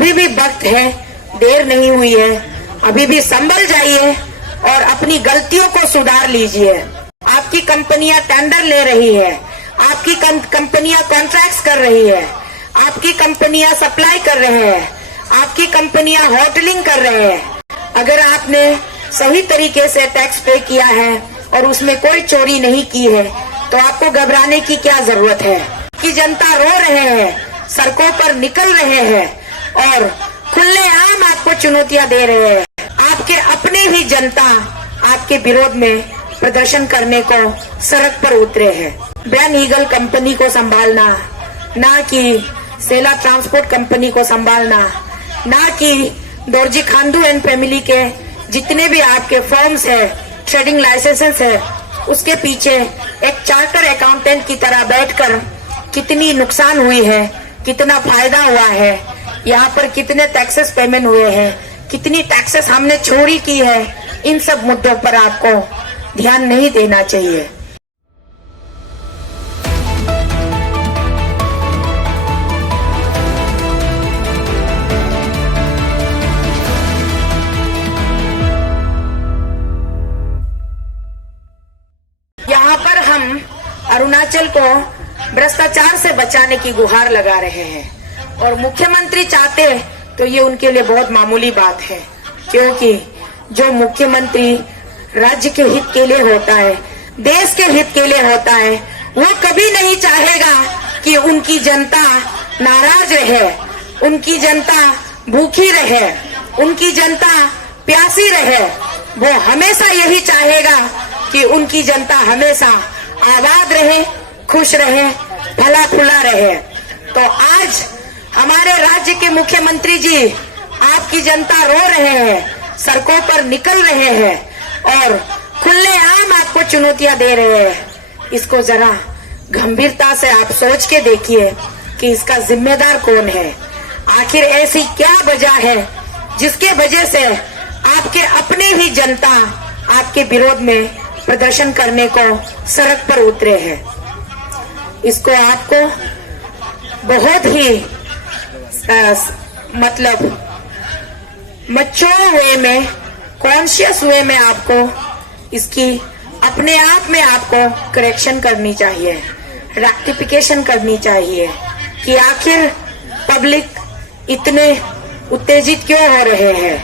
अभी भी वक्त है, देर नहीं हुई है। अभी भी संभल जाइए और अपनी गलतियों को सुधार लीजिए। आपकी कंपनियां टेंडर ले रही है, आपकी कंपनियां कॉन्ट्रैक्ट्स कर रही है, आपकी कंपनियां सप्लाई कर रहे हैं, आपकी कंपनियां होटलिंग कर रहे हैं। अगर आपने सही तरीके से टैक्स पे किया है और उसमें कोई चोरी नहीं की है तो आपको घबराने की क्या जरूरत है। कि जनता रो रहे हैं, सड़कों पर निकल रहे हैं और खुलेआम आपको चुनौतियां दे रहे हैं। आपके अपने ही जनता आपके विरोध में प्रदर्शन करने को सड़क पर उतरे हैं। ब्रैंड ईगल कंपनी को संभालना, ना कि सेला ट्रांसपोर्ट कंपनी को संभालना, ना कि दोरजी खांडू एंड फैमिली के जितने भी आपके फर्म्स है, ट्रेडिंग लाइसेंसेस है, उसके पीछे एक चार्टर अकाउंटेंट की तरह बैठकर कितनी नुकसान हुई है, कितना फायदा हुआ है, यहाँ पर कितने टैक्सेस पेमेंट हुए हैं, कितनी टैक्सेस हमने चोरी की है, इन सब मुद्दों पर आपको ध्यान नहीं देना चाहिए। यहाँ पर हम अरुणाचल को भ्रष्टाचार से बचाने की गुहार लगा रहे हैं और मुख्यमंत्री चाहते तो ये उनके लिए बहुत मामूली बात है, क्योंकि जो मुख्यमंत्री राज्य के हित के लिए होता है, देश के हित के लिए होता है, वो कभी नहीं चाहेगा कि उनकी जनता नाराज रहे, उनकी जनता भूखी रहे, उनकी जनता प्यासी रहे। वो हमेशा यही चाहेगा कि उनकी जनता हमेशा आबाद रहे, खुश रहे, फला फूला रहे। तो आज हमारे राज्य के मुख्यमंत्री जी, आपकी जनता रो रहे हैं, सड़कों पर निकल रहे हैं और खुलेआम आपको चुनौतियां दे रहे हैं। इसको जरा गंभीरता से आप सोच के देखिए कि इसका जिम्मेदार कौन है। आखिर ऐसी क्या वजह है जिसके वजह से आपके अपने ही जनता आपके विरोध में प्रदर्शन करने को सड़क पर उतरे हैं। इसको आपको बहुत ही मतलब मैच्योर वे में, कॉन्शियस वे में आपको इसकी अपने आप में आपको करेक्शन करनी चाहिए, रेक्टिफिकेशन करनी चाहिए कि आखिर पब्लिक इतने उत्तेजित क्यों हो रहे हैं,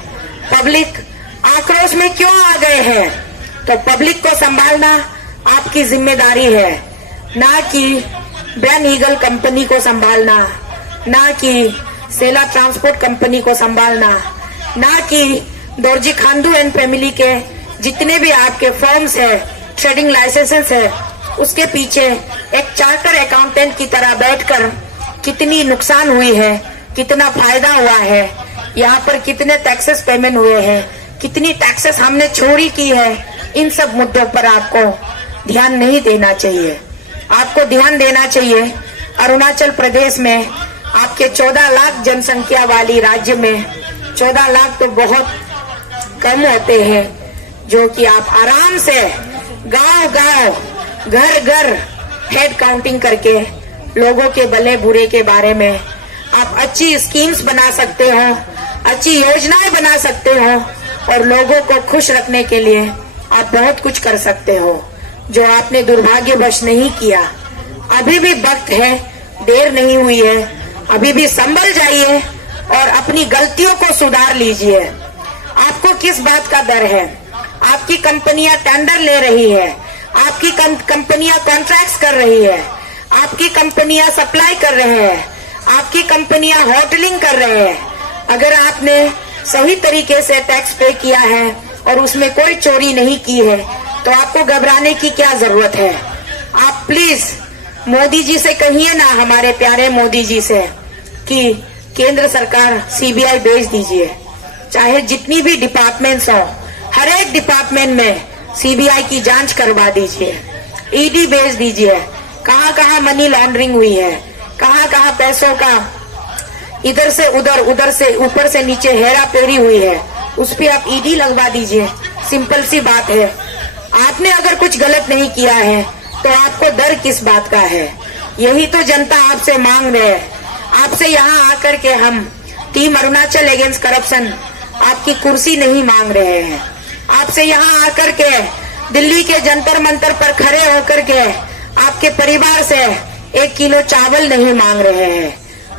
पब्लिक आक्रोश में क्यों आ गए हैं। तो पब्लिक को संभालना आपकी जिम्मेदारी है, ना कि ब्रैंड ईगल कंपनी को संभालना, ना कि सेला ट्रांसपोर्ट कंपनी को संभालना, ना कि दोरजी खांडू एंड फैमिली के जितने भी आपके फर्म्स है, ट्रेडिंग लाइसेंसेस है, उसके पीछे एक चार्टर अकाउंटेंट की तरह बैठकर कितनी नुकसान हुई है, कितना फायदा हुआ है, यहाँ पर कितने टैक्सेस पेमेंट हुए हैं, कितनी टैक्सेस हमने चोरी की है, इन सब मुद्दों पर आपको ध्यान नहीं देना चाहिए। आपको ध्यान देना चाहिए अरुणाचल प्रदेश में आपके 14 लाख जनसंख्या वाली राज्य में 14 लाख तो बहुत कम होते हैं, जो कि आप आराम से गांव-गांव, घर-घर हेड काउंटिंग करके लोगों के भले बुरे के बारे में आप अच्छी स्कीम्स बना सकते हो, अच्छी योजनाएं बना सकते हो और लोगों को खुश रखने के लिए आप बहुत कुछ कर सकते हो, जो आपने दुर्भाग्यवश नहीं किया। अभी भी वक्त है, देर नहीं हुई है। अभी भी संभल जाइए और अपनी गलतियों को सुधार लीजिए। आपको किस बात का डर है? आपकी कंपनियां टेंडर ले रही है, आपकी कंपनियां कॉन्ट्रैक्ट्स कर रही है, आपकी कंपनियां सप्लाई कर रहे हैं, आपकी कंपनियां होटलिंग कर रहे हैं। अगर आपने सही तरीके से टैक्स पे किया है और उसमें कोई चोरी नहीं की है तो आपको घबराने की क्या जरूरत है। आप प्लीज मोदी जी से कहिए ना, हमारे प्यारे मोदी जी से, कि केंद्र सरकार सीबीआई भेज दीजिए। चाहे जितनी भी डिपार्टमेंट्स हो, हर एक डिपार्टमेंट में सीबीआई की जांच करवा दीजिए, ईडी भेज दीजिए। कहाँ कहाँ मनी लॉन्ड्रिंग हुई है, कहाँ कहाँ पैसों का इधर से उधर, उधर से ऊपर से नीचे हेरा फेरी हुई है, उस पे आप ईडी लगवा दीजिए। सिंपल सी बात है। आपने अगर कुछ गलत नहीं किया है तो आपको डर किस बात का है? यही तो जनता आपसे मांग रहे हैं। आपसे यहाँ आकर के हम टीम अरुणाचल अगेंस्ट करप्शन आपकी कुर्सी नहीं मांग रहे हैं। आपसे यहाँ आकर के दिल्ली के जंतर मंतर पर खड़े होकर के आपके परिवार से 1 किलो चावल नहीं मांग रहे हैं।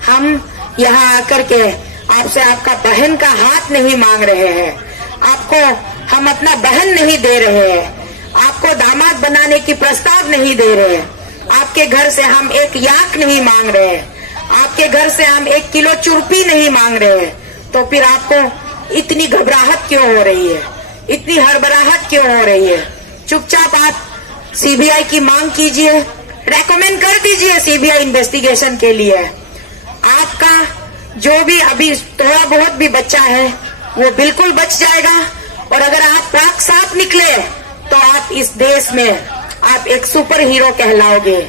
हम यहाँ आकर के आपसे आपका बहन का हाथ नहीं मांग रहे हैं। आपको हम अपना बहन नहीं दे रहे हैं। आपको दामाद बनाने की प्रस्ताव नहीं दे रहे। आपके घर से हम 1 याक नहीं मांग रहे। आपके घर से हम 1 किलो चुरपी नहीं मांग रहे। तो फिर आपको इतनी घबराहट क्यों हो रही है, इतनी हड़बड़ाहट क्यों हो रही है? चुपचाप आप सीबीआई की मांग कीजिए, रेकमेंड कर दीजिए सीबीआई इन्वेस्टिगेशन के लिए। आपका जो भी अभी थोड़ा बहुत भी बच्चा है वो बिल्कुल बच जाएगा। और अगर आप पाक साफ निकले तो आप इस देश में आप एक सुपर हीरो कहलाओगे।